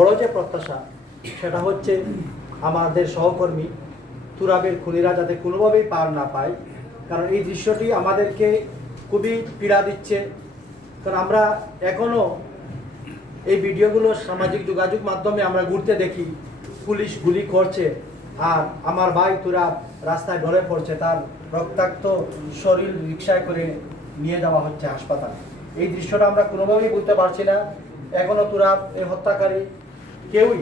বড় যে প্রত্যাশা, সেটা হচ্ছে আমাদের সহকর্মী তুরাবের খুনিরা যাতে কোনোভাবেই পার না পায়। কারণ এই দৃশ্যটি আমাদেরকে খুবই পীড়া দিচ্ছে। কারণ আমরা এখনও এই ভিডিওগুলো সামাজিক যোগাযোগ মাধ্যমে আমরা ঘুরতে দেখি, পুলিশ গুলি করছে, আর আমার ভাই তুরা রাস্তায় ঢলে পড়ছে, তার রক্তাক্ত শরীর রিক্সায় করে নিয়ে যাওয়া হচ্ছে হাসপাতালে। এই দৃশ্যটা আমরা কোনোভাবেই বুঝতে পারছি না। এখনও তুরা এই হত্যাকারী কেউই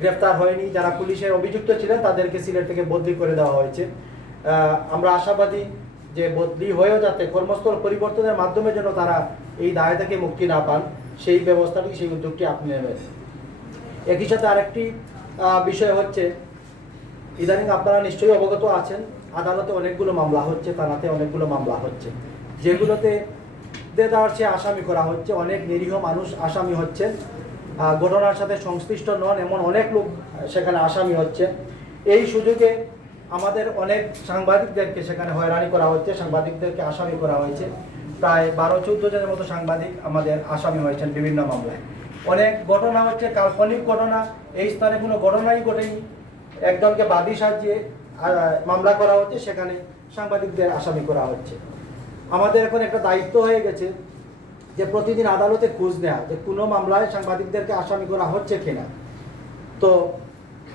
গ্রেফতার হয়নি। যারা পুলিশের অভিযুক্ত ছিলেন তাদেরকে সিলেট থেকে বদলি করে দেওয়া হয়েছে। আমরা আশাবাদী যে বদলি হয়েও যাতে কর্মস্থল পরিবর্তনের মাধ্যমে যেন তারা এই দায় থেকে মুক্তি না পান সেই ব্যবস্থাটি সেই উদ্যোগটি আপনি নেবেন। একই সাথে আরেকটি বিষয় হচ্ছে ইদানিং আপনারা নিশ্চয়ই অবগত আছেন আদালতে অনেকগুলো মামলা হচ্ছে থানাতে অনেকগুলো মামলা হচ্ছে। যেগুলোতে দে দেওয়ার চেয়ে আসামি করা হচ্ছে অনেক নিরীহ মানুষ আসামি হচ্ছে আহ, ঘটনার সাথে সংশ্লিষ্ট নন, এমন অনেক লোক সেখানে আসামি হচ্ছে। এই সুযোগে আমাদের অনেক সাংবাদিকদেরকে সেখানে হয়রানি করা হচ্ছে, সাংবাদিকদেরকে আসামি করা হয়েছে। প্রায় বারো, চৌদ্দ জনের মতো সাংবাদিক আমাদের আসামি হয়েছেন বিভিন্ন মামলায়। অনেক ঘটনা হচ্ছে, কাল্পনিক ঘটনা, এই স্থানে কোনো ঘটনাই ঘটেনি। একজনকে বাদী সাজিয়ে মামলা করা হচ্ছে, সেখানে সাংবাদিকদের আসামি করা হচ্ছে। আমাদের এখন একটা দায়িত্ব হয়ে গেছে যে প্রতিদিন আদালতে খোঁজ নেওয়া যে কোনো মামলায় সাংবাদিকদেরকে আসামি করা হচ্ছে কিনা। তো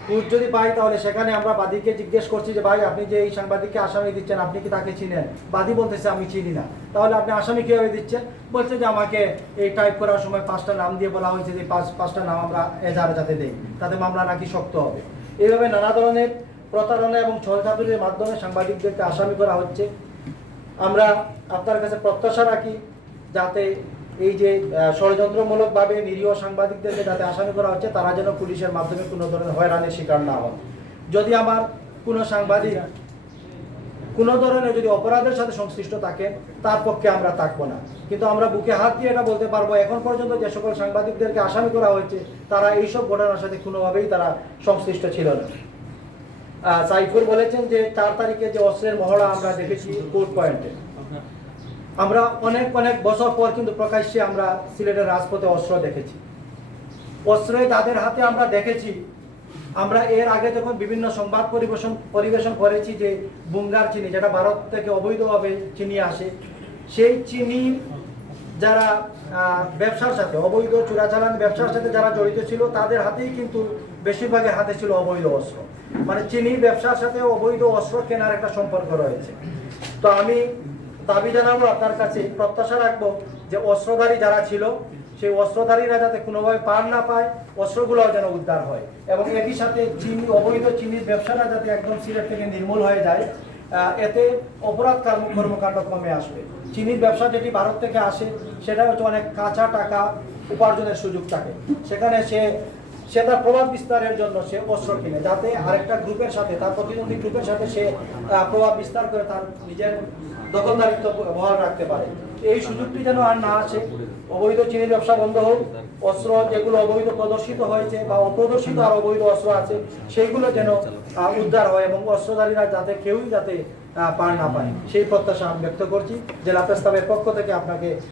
খোঁজ যদি পাই তাহলে সেখানে আমরা বাদীকে জিজ্ঞেস করছি যে, ভাই, আপনি যে এই সাংবাদিককে আসামি দিচ্ছেন, আপনি কি তাকে চিনেন? বাদী বলতেছে, আমি চিনি না। তাহলে আপনি আসামি কীভাবে দিচ্ছেন? বলছে যে, আমাকে এই টাইপ করার সময় পাঁচটা নাম দিয়ে বলা হয়েছে যে, পাঁচ, পাঁচটা নাম আমরা এজাহারে যাতে দেই, তাতে মামলা নাকি শক্ত হবে। এইভাবে নানা ধরনের প্রতারণা এবং ছলচাতুরির মাধ্যমে সাংবাদিকদেরকে আসামি করা হচ্ছে। আমরা আপনার কাছে প্রত্যাশা রাখি যাতে এই যে ষড়যন্ত্রমূলকভাবে নিরীহ সাংবাদিকদেরকে যাতে আসামি করা হচ্ছে, তারা যেন পুলিশের মাধ্যমে কোনো ধরনের হয়রানির শিকার না হন। যদি আমার কোনো সাংবাদিক কোনো ধরনের যদি অপরাধের সাথে সংশ্লিষ্ট থাকে, তার পক্ষে আমরা থাকব না। কিন্তু আমরা বুকে হাত দিয়ে এটা বলতে পারব, এখন পর্যন্ত যে সকল সাংবাদিকদেরকে আসামি করা হয়েছে, তারা এইসব ঘটনার সাথে কোনোভাবেই তারা সংশ্লিষ্ট ছিল না। সাইফুল বলেছেন যে, চার তারিখে যে অস্ত্রের মহড়া আমরা দেখেছি কোর্ট পয়েন্টে। আমরা অনেক অনেক বছর পর কিন্তু প্রকাশ্যে আমরা সিলেটের রাজপথে অস্ত্র দেখেছি। অস্ত্রে তাদের হাতে আমরা দেখেছি। আমরা এর আগে যখন বিভিন্ন সংবাদ পরিবেশন পরিবেশন করেছি যে বুঙ্গার চিনি, যেটা ভারত থেকে অবৈধভাবে চিনি আসে, সেই চিনি যারা ব্যবসার সাথে, অবৈধ চোরাচালান ব্যবসার সাথে যারা জড়িত ছিল, তাদের হাতেই কিন্তু বেশিরভাগের হাতে ছিল অবৈধ অস্ত্র। মানে চিনি ব্যবসার সাথে অবৈধ অস্ত্র কেনার একটা সম্পর্ক রয়েছে। তো আমি দাবি জানাব আপনার কাছে প্রত্যাশা রাখব যে অস্ত্রধারী যারা ছিল, সেই অস্ত্রধারীরা যাতে কোনোভাবে পার না পায়, অস্ত্রগুলোও যেন উদ্ধার হয়। এবং একই সাথে চিনি, অবৈধ চিনির ব্যবসাটা যাতে একদম সিলেট থেকে নির্মূল হয়ে যায় এতে অপরাধ কর্ম- কর্মকাণ্ড কমে আসবে। চিনির ব্যবসা যেটি ভারত থেকে আসে, সেটা হচ্ছে অনেক কাঁচা টাকা উপার্জনের সুযোগ থাকে। সেখানে সে সে তার প্রভাব বিস্তারের জন্য সে অস্ত্র কিনে, যাতে আরেকটা গ্রুপের সাথে, তার প্রতিদ্বন্দ্বী গ্রুপের সাথে সে প্রভাব বিস্তার করে তার নিজের দখলদারিত্ব বহাল রাখতে পারে। এই সুযোগটি যেন আর না আসে, অবৈধ চিনির ব্যবসা বন্ধ হোক, অস্ত্র যেগুলো অবৈধ প্রদর্শিত হয়েছে বা অপ্রদর্শিত আর অবৈধ অস্ত্র আছে, সেইগুলো যেন উদ্ধার হয় এবং অস্ত্রধারীরা যাতে কেউই যাতে পার না পায়, সেই প্রত্যাশা আমি ব্যক্ত করছি। জেলা প্রস্তাবের পক্ষ থেকে আপনাকে